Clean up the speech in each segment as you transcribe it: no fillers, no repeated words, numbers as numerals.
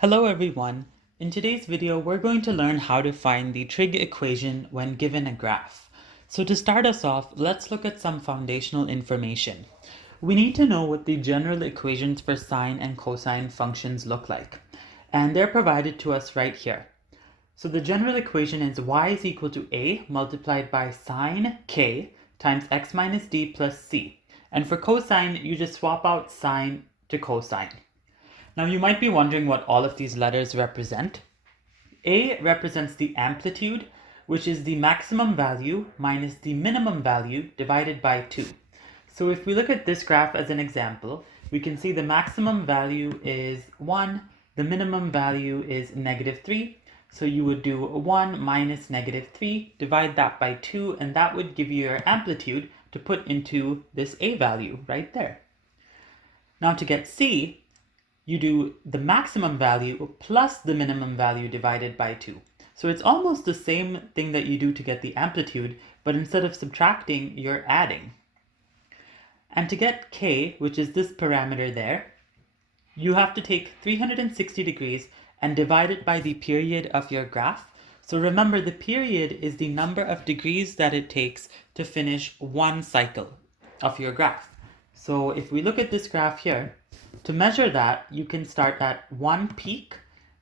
Hello everyone. In today's video, we're going to learn how to find the trig equation when given a graph. So to start us off, let's look at some foundational information. We need to know what the general equations for sine and cosine functions look like. And they're provided to us right here. So the general equation is y is equal to a multiplied by sine k times x minus d plus c. And for cosine, you just swap out sine to cosine. Now you might be wondering what all of these letters represent. A represents the amplitude, which is the maximum value minus the minimum value divided by 2. So if we look at this graph as an example, we can see the maximum value is 1, the minimum value is -3. So you would do 1 minus -3, divide that by 2, and that would give you your amplitude to put into this A value right there. Now to get C, you do the maximum value plus the minimum value divided by 2. So it's almost the same thing that you do to get the amplitude, but instead of subtracting, you're adding. And to get k, which is this parameter there, you have to take 360 degrees and divide it by the period of your graph. So remember, the period is the number of degrees that it takes to finish one cycle of your graph. So if we look at this graph here, to measure that, you can start at one peak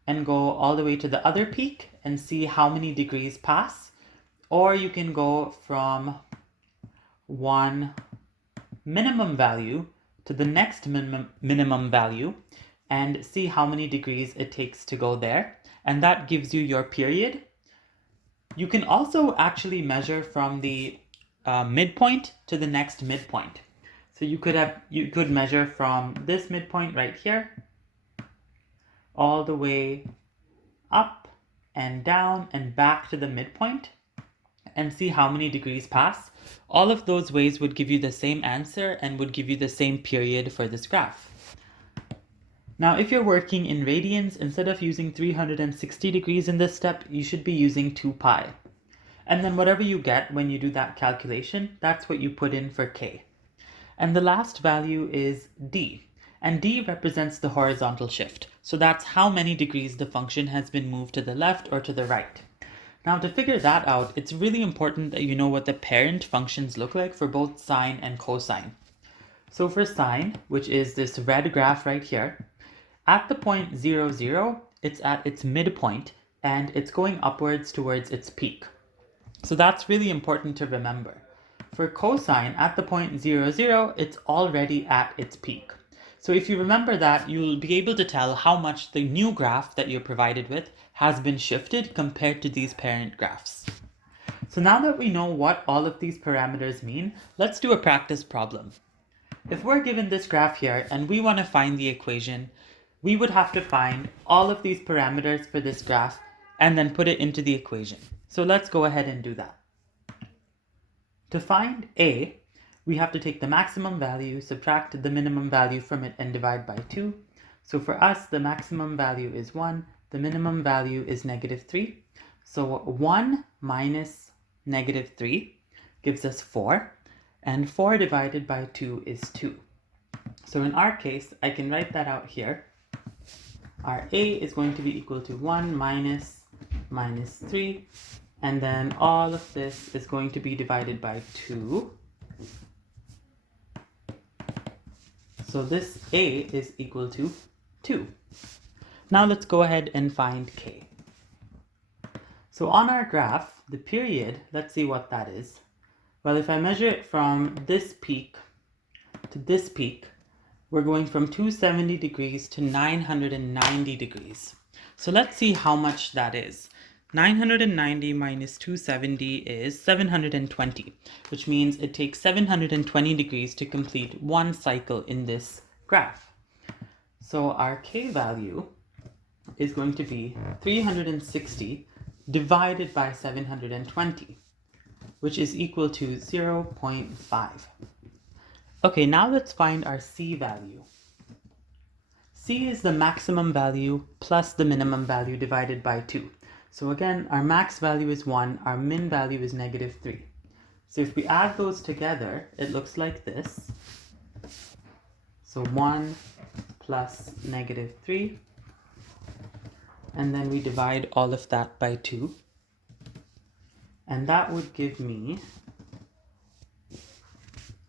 and go all the way to the other peak and see how many degrees pass. Or you can go from one minimum value to the next minimum value and see how many degrees it takes to go there. And that gives you your period. You can also actually measure from the midpoint to the next midpoint. So you could measure from this midpoint right here all the way up and down and back to the midpoint and see how many degrees pass. All of those ways would give you the same answer and would give you the same period for this graph. Now, if you're working in radians, instead of using 360 degrees in this step, you should be using 2 pi. And then whatever you get when you do that calculation, that's what you put in for k. And the last value is d. And d represents the horizontal shift. So that's how many degrees the function has been moved to the left or to the right. Now to figure that out, it's really important that you know what the parent functions look like for both sine and cosine. So for sine, which is this red graph right here, at the point 0, 0, it's at its midpoint and it's going upwards towards its peak. So that's really important to remember. For cosine, at the point 0, 0, it's already at its peak. So if you remember that, you'll be able to tell how much the new graph that you're provided with has been shifted compared to these parent graphs. So now that we know what all of these parameters mean, let's do a practice problem. If we're given this graph here and we want to find the equation, we would have to find all of these parameters for this graph and then put it into the equation. So let's go ahead and do that. To find a, we have to take the maximum value, subtract the minimum value from it, and divide by 2. So for us, the maximum value is 1, the minimum value is -3. So 1 minus -3 gives us 4, and 4 divided by 2 is 2. So in our case, I can write that out here. Our a is going to be equal to 1 minus -3. And then all of this is going to be divided by 2. So this a is equal to 2. Now let's go ahead and find k. So on our graph, the period, let's see what that is. Well, if I measure it from this peak to this peak, we're going from 270 degrees to 990 degrees. So let's see how much that is. 990 minus 270 is 720, which means it takes 720 degrees to complete one cycle in this graph. So our k value is going to be 360 divided by 720, which is equal to 0.5. Okay, now let's find our c value. C is the maximum value plus the minimum value divided by 2. So again, our max value is 1, our min value is -3. So if we add those together, it looks like this. So 1 plus -3 and then we divide all of that by 2. And that would give me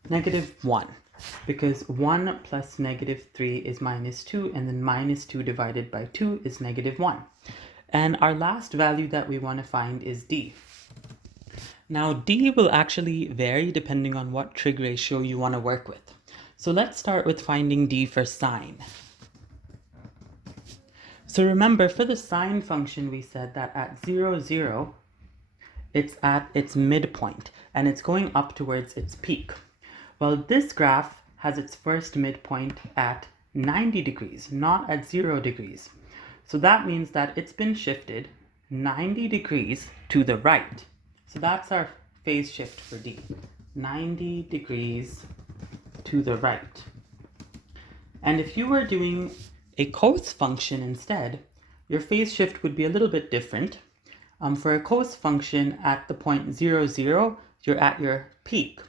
-1, because 1 plus -3 is -2, and then -2 divided by 2 is -1. And our last value that we want to find is d. Now d will actually vary depending on what trig ratio you want to work with. So let's start with finding d for sine. So remember, for the sine function, we said that at 0, 0, it's at its midpoint, and it's going up towards its peak. Well, this graph has its first midpoint at 90 degrees, not at 0 degrees. So that means that it's been shifted 90 degrees to the right. So that's our phase shift for d, 90 degrees to the right. And if you were doing a cos function instead, your phase shift would be a little bit different. For a cos function at the point 0, 0, you're at your peak.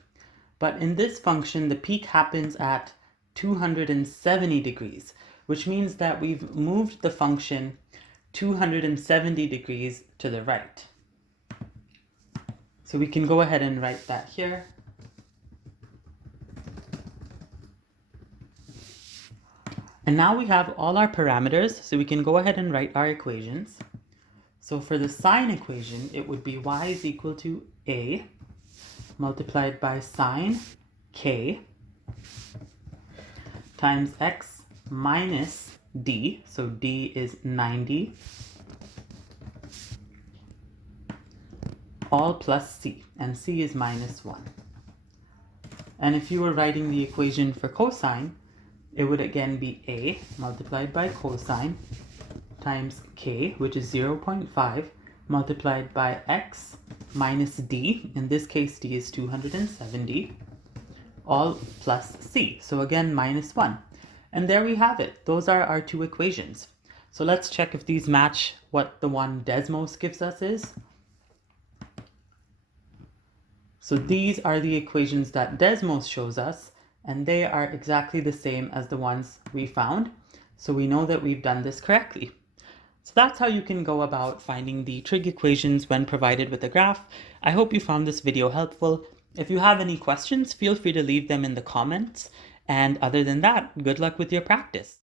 But in this function, the peak happens at 270 degrees, which means that we've moved the function 270 degrees to the right. So we can go ahead and write that here. And now we have all our parameters, so we can go ahead and write our equations. So for the sine equation, it would be y is equal to a multiplied by sine k times x minus d, so d is 90, all plus c, and c is -1. And if you were writing the equation for cosine, it would again be a multiplied by cosine times k, which is 0.5, multiplied by x minus d, in this case d is 270, all plus c, so again -1. And there we have it. Those are our two equations. So let's check if these match what the one Desmos gives us is. So these are the equations that Desmos shows us, and they are exactly the same as the ones we found. So we know that we've done this correctly. So that's how you can go about finding the trig equations when provided with a graph. I hope you found this video helpful. If you have any questions, feel free to leave them in the comments. And other than that, good luck with your practice.